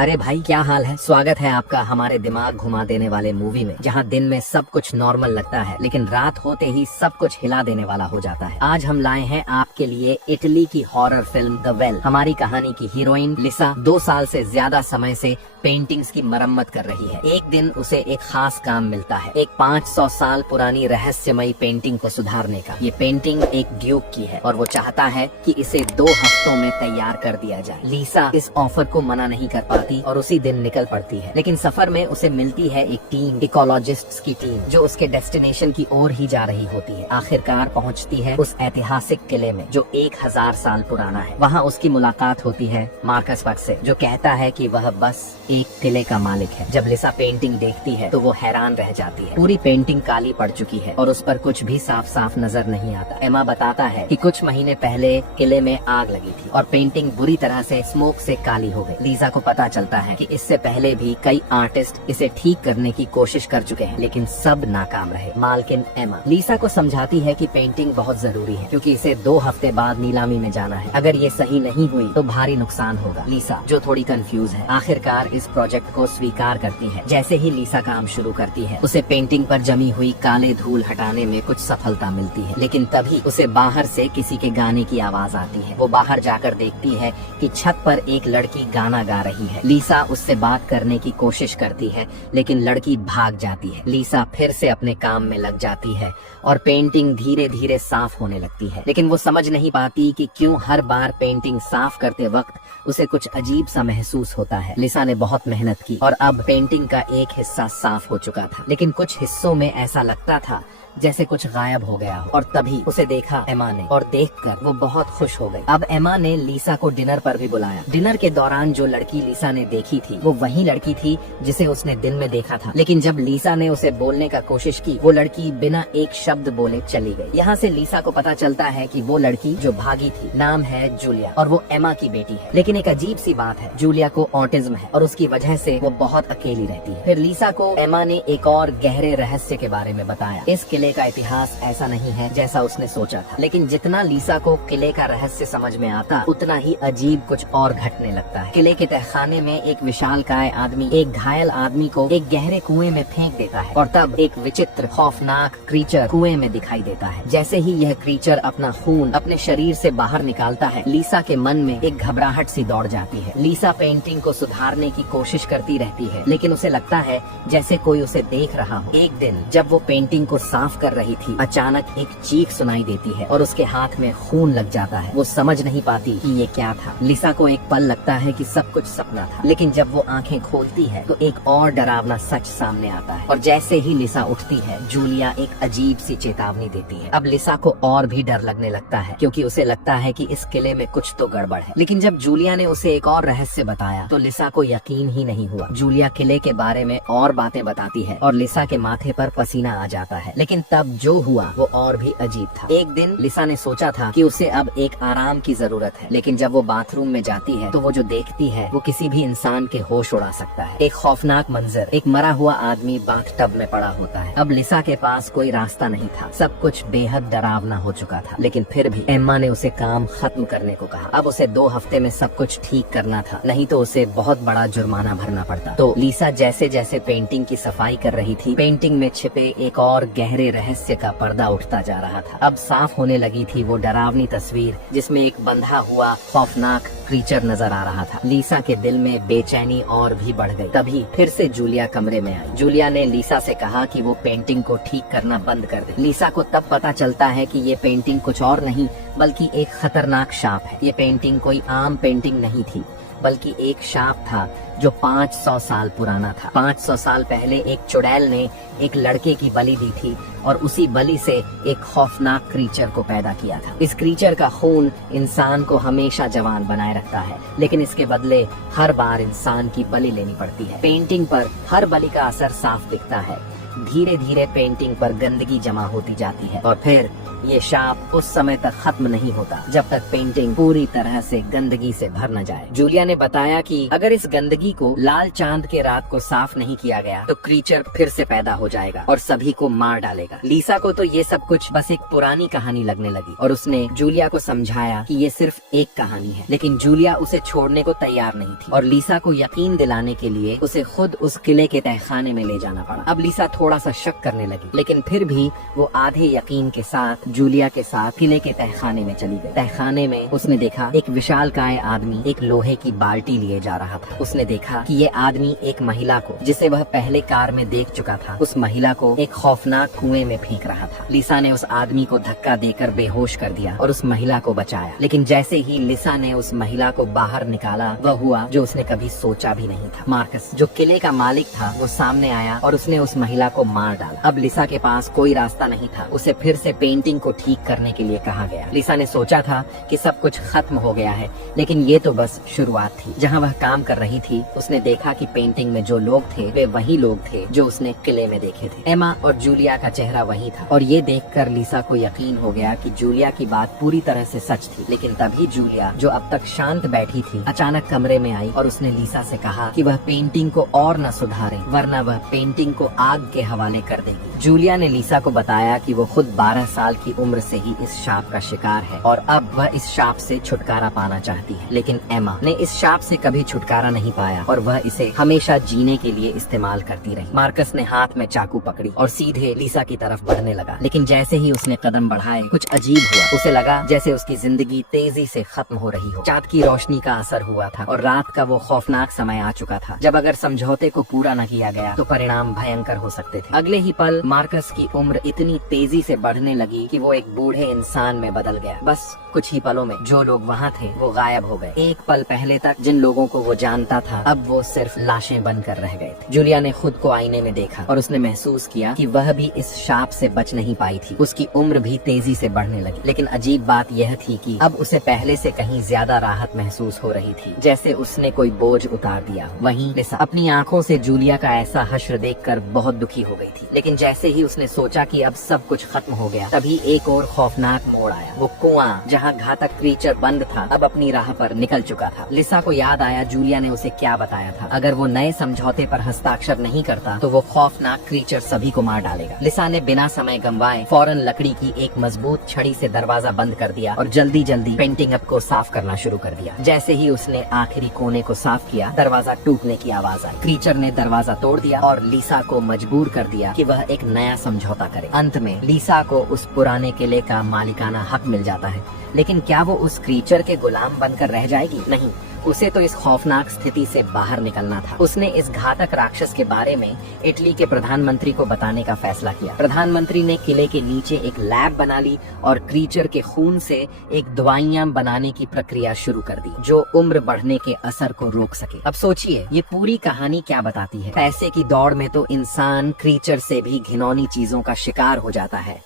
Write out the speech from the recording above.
अरे भाई, क्या हाल है। स्वागत है आपका हमारे दिमाग घुमा देने वाले मूवी में, जहां दिन में सब कुछ नॉर्मल लगता है लेकिन रात होते ही सब कुछ हिला देने वाला हो जाता है। आज हम लाए हैं आपके लिए इटली की हॉरर फिल्म द वेल। हमारी कहानी की हीरोइन लिसा 2 साल से ज्यादा समय से पेंटिंग्स की मरम्मत कर रही है। एक दिन उसे एक खास काम मिलता है, एक 500 साल पुरानी रहस्यमयी पेंटिंग को सुधारने का। ये पेंटिंग एक ड्यूक की है और वो चाहता है कि इसे 2 हफ्तों में तैयार कर दिया जाए। लिसा इस ऑफर को मना नहीं कर पाती और उसी दिन निकल पड़ती है, लेकिन सफर में उसे मिलती है एक टीम, इकोलॉजिस्ट्स की टीम, जो उसके डेस्टिनेशन की ओर ही जा रही होती है। आखिरकार पहुंचती है उस ऐतिहासिक किले में जो 1000 साल पुराना है। वहाँ उसकी मुलाकात होती है मार्कस बक से, जो कहता है कि वह बस एक किले का मालिक है। जब लिसा पेंटिंग देखती है तो वो हैरान रह जाती है। पूरी पेंटिंग काली पड़ चुकी है और उस पर कुछ भी साफ साफ नजर नहीं आता। एमा बताता है कि कुछ महीने पहले किले में आग लगी थी और पेंटिंग बुरी तरह से स्मोक से काली हो गई। लिसा को पता चलता है कि इससे पहले भी कई आर्टिस्ट इसे ठीक करने की कोशिश कर चुके हैं, लेकिन सब नाकाम रहे। मालकिन एमा लिसा को समझाती है कि पेंटिंग बहुत जरूरी है, क्योंकि इसे 2 हफ्ते बाद नीलामी में जाना है। अगर ये सही नहीं हुई तो भारी नुकसान होगा। लिसा, जो थोड़ी कंफ्यूज है, आखिरकार इस प्रोजेक्ट को स्वीकार करती है। जैसे ही लिसा काम शुरू करती है, उसे पेंटिंग पर जमी हुई काले धूल हटाने में कुछ सफलता मिलती है, लेकिन तभी उसे बाहर से किसी के गाने की आवाज आती है। वो बाहर जाकर देखती है कि छत पर एक लड़की गाना गा रही है। लिसा उससे बात करने की कोशिश करती है, लेकिन लड़की भाग जाती है। लिसा फिर से अपने काम में लग जाती है और पेंटिंग धीरे धीरे साफ होने लगती है, लेकिन वो समझ नहीं पाती कि क्यों हर बार पेंटिंग साफ करते वक्त उसे कुछ अजीब सा महसूस होता है। लिसा ने बहुत मेहनत की और अब पेंटिंग का एक हिस्सा साफ हो चुका था, लेकिन कुछ हिस्सों में ऐसा लगता था जैसे कुछ गायब हो गया हो। और तभी उसे देखा एमा ने, और देखकर वो बहुत खुश हो गई। अब एमा ने लिसा को डिनर पर भी बुलाया। डिनर के दौरान जो लड़की लिसा ने देखी थी वो वही लड़की थी जिसे उसने दिन में देखा था, लेकिन जब लिसा ने उसे बोलने का कोशिश की, वो लड़की बिना एक शब्द बोले चली गई। यहाँ से लिसा को पता चलता है कि वो लड़की जो भागी थी, नाम है जूलिया और वो एमा की बेटी है। लेकिन एक अजीब सी बात है, जूलिया को ऑटिज्म है और उसकी वजह से वो बहुत अकेली रहती है। फिर लिसा को एमा ने एक और गहरे रहस्य के बारे में बताया। इस किले का इतिहास ऐसा नहीं है जैसा उसने सोचा था, लेकिन जितना लिसा को किले का रहस्य समझ में आता, उतना ही अजीब कुछ और घटने लगता है। किले के तहखाने में एक विशालकाय आदमी एक घायल आदमी को एक गहरे कुएं में फेंक देता है और तब एक विचित्र खौफनाक क्रीचर कुएं में दिखाई देता है। जैसे ही यह क्रीचर अपना खून अपने शरीर से बाहर निकालता है, लिसा के मन में एक घबराहट सी दौड़ जाती है। लिसा पेंटिंग को सुधारने की कोशिश करती रहती है, लेकिन उसे लगता है जैसे कोई उसे देख रहा हो। एक दिन जब वो पेंटिंग को साफ कर रही थी, अचानक एक चीख सुनाई देती है और उसके हाथ में खून लग जाता है। वो समझ नहीं पाती कि ये क्या था। लिसा को एक पल लगता है कि सब कुछ सपना था, लेकिन जब वो आंखें खोलती है तो एक और डरावना सच सामने आता है। और जैसे ही लिसा उठती है, जूलिया एक अजीब सी चेतावनी देती है। अब लिसा को और भी डर लगने लगता है, क्योंकि उसे लगता है कि इस किले में कुछ तो गड़बड़ है। लेकिन जब जूलिया ने उसे एक और रहस्य बताया तो लिसा को यकीन ही नहीं हुआ। जूलिया किले के बारे में और बातें बताती है और लिसा के माथे पर पसीना आ जाता है। लेकिन तब जो हुआ वो और भी अजीब था। एक दिन लिसा ने सोचा था कि उसे अब एक आराम की जरूरत है, लेकिन जब वो बाथरूम में जाती है तो वो जो देखती है वो किसी भी इंसान के होश उड़ा सकता है। एक खौफनाक मंजर, एक मरा हुआ आदमी बाथटब में पड़ा होता है। अब लिसा के पास कोई रास्ता नहीं था, सब कुछ बेहद डरावना हो चुका था, लेकिन फिर भी एम्मा ने उसे काम खत्म करने को कहा। अब उसे 2 हफ्ते में सब कुछ ठीक करना था, नहीं तो उसे बहुत बड़ा जुर्माना भरना पड़ता। तो लिसा जैसे जैसे पेंटिंग की सफाई कर रही थी, पेंटिंग में छिपे एक और गहरे रहस्य का पर्दा उठता जा रहा था। अब साफ होने लगी थी वो डरावनी तस्वीर, जिसमें एक बंधा हुआ खौफनाक क्रीचर नजर आ रहा था। लिसा के दिल में बेचैनी और भी बढ़ गई। तभी फिर से जूलिया कमरे में आई। जूलिया ने लिसा से कहा कि वो पेंटिंग को ठीक करना बंद कर दे। लिसा को तब पता चलता है कि ये पेंटिंग कुछ और नहीं बल्कि एक खतरनाक शाप है। ये पेंटिंग कोई आम पेंटिंग नहीं थी, बल्कि एक शाप था जो 500 साल पुराना था। 500 साल पहले एक चुड़ैल ने एक लड़के की बलि दी थी और उसी बलि से एक खौफनाक क्रीचर को पैदा किया था। इस क्रीचर का खून इंसान को हमेशा जवान बनाए रखता है, लेकिन इसके बदले हर बार इंसान की बलि लेनी पड़ती है। पेंटिंग पर हर बलि का असर साफ दिखता है। धीरे धीरे पेंटिंग पर गंदगी जमा होती जाती है और फिर ये शाप उस समय तक खत्म नहीं होता जब तक पेंटिंग पूरी तरह से गंदगी से भर न जाए। जूलिया ने बताया कि अगर इस गंदगी को लाल चांद के रात को साफ नहीं किया गया तो क्रीचर फिर से पैदा हो जाएगा और सभी को मार डालेगा। लीसा को तो ये सब कुछ बस एक पुरानी कहानी लगने लगी और उसने जूलिया को समझाया कि ये सिर्फ एक कहानी है, लेकिन जूलिया उसे छोड़ने को तैयार नहीं थी और लीसा को यकीन दिलाने के लिए उसे खुद उस किले के तहखाने में ले जाना पड़ा। अब लीसा थोड़ा सा शक करने लगी, लेकिन फिर भी वो आधे यकीन के साथ जूलिया के साथ किले के तहखाने में चली गई। तहखाने में उसने देखा एक विशालकाय आदमी एक लोहे की बाल्टी लिए जा रहा था। उसने देखा कि ये आदमी एक महिला को, जिसे वह पहले कार में देख चुका था, उस महिला को एक खौफनाक कुएं में फेंक रहा था। लिसा ने उस आदमी को धक्का देकर बेहोश कर दिया और उस महिला को बचाया, लेकिन जैसे ही लिसा ने उस महिला को बाहर निकाला वह हुआ जो उसने कभी सोचा भी नहीं था। मार्कस, जो किले का मालिक था, वो सामने आया और उसने उस महिला को मार डाला। अब लिसा के पास कोई रास्ता नहीं था। उसे फिर से पेंटिंग को ठीक करने के लिए कहा गया। लिसा ने सोचा था कि सब कुछ खत्म हो गया है, लेकिन ये तो बस शुरुआत थी। जहाँ वह काम कर रही थी उसने देखा कि पेंटिंग में जो लोग थे वे वही लोग थे जो उसने किले में देखे थे। एमा और जूलिया का चेहरा वही था और ये देखकर लिसा को यकीन हो गया कि जूलिया की बात पूरी तरह से सच थी। लेकिन तभी जूलिया, जो अब तक शांत बैठी थी, अचानक कमरे में आई और उसने लिसा से कहा कि वह पेंटिंग को और न सुधारे वरना वह पेंटिंग को आग के हवाले कर देगी। जूलिया ने लिसा को बताया कि वो खुद 12 साल की उम्र से ही इस शाप का शिकार है और अब वह इस शाप से छुटकारा पाना चाहती है। लेकिन एमा ने इस शाप से कभी छुटकारा नहीं पाया और वह इसे हमेशा जीने के लिए इस्तेमाल करती रही। मार्कस ने हाथ में चाकू पकड़ी और सीधे लिसा की तरफ बढ़ने लगा, लेकिन जैसे ही उसने कदम बढ़ाए कुछ अजीब हुआ। उसे लगा जैसे उसकी जिंदगी तेजी से खत्म हो रही हो। चाँद की रोशनी का असर हुआ था और रात का वो खौफनाक समय आ चुका था जब अगर समझौते को पूरा न किया गया तो परिणाम भयंकर हो सकते थे। अगले ही पल मार्कस की उम्र इतनी तेजी से बढ़ने लगी कि वो एक बूढ़े इंसान में बदल गया। बस कुछ ही पलों में जो लोग वहाँ थे वो गायब हो गए। एक पल पहले तक जिन लोगों को वो जानता था अब वो सिर्फ लाशें बनकर रह गए थे। जूलिया ने खुद को आईने में देखा और उसने महसूस किया कि वह भी इस शाप से बच नहीं पाई थी। उसकी उम्र भी तेजी से बढ़ने लगी, लेकिन अजीब बात यह थी कि अब उसे पहले से कहीं ज्यादा राहत महसूस हो रही थी, जैसे उसने कोई बोझ उतार दिया। वहीं लिसा अपनी आंखों से जूलिया का ऐसा हश्र देखकर बहुत दुखी हो गई थी, लेकिन जैसे ही उसने सोचा कि अब सब कुछ खत्म हो गया तभी एक और खौफनाक मोड़ आया। वो कुआं जहाँ घातक क्रीचर बंद था अब अपनी राह पर निकल चुका था। लिसा को याद आया जूलिया ने उसे क्या बताया था। अगर वो नए समझौते पर हस्ताक्षर नहीं करता तो वो खौफनाक क्रीचर सभी को मार डालेगा। लिसा ने बिना समय गंवाए फौरन लकड़ी की एक मजबूत छड़ी से दरवाजा बंद कर दिया और जल्दी जल्दी पेंटिंग अप को साफ करना शुरू कर दिया। जैसे ही उसने आखिरी कोने को साफ किया दरवाजा टूटने की आवाज आई। क्रीचर ने दरवाजा तोड़ दिया और लिसा को मजबूर कर दिया कि वह एक नया समझौता करे। अंत में लिसा को उस पुराने किले का मालिकाना हक मिल जाता है, लेकिन क्या वो उस क्रीचर के गुलाम बनकर रह जाएगी? नहीं, उसे तो इस खौफनाक स्थिति से बाहर निकलना था। उसने इस घातक राक्षस के बारे में इटली के प्रधानमंत्री को बताने का फैसला किया। प्रधानमंत्री ने किले के नीचे एक लैब बना ली और क्रीचर के खून से एक दवाइयां बनाने की प्रक्रिया शुरू कर दी जो उम्र बढ़ने के असर को रोक सके। अब सोचिए ये पूरी कहानी क्या बताती है। पैसे की दौड़ में तो इंसान क्रीचर से भी घिनौनी चीजों का शिकार हो जाता है।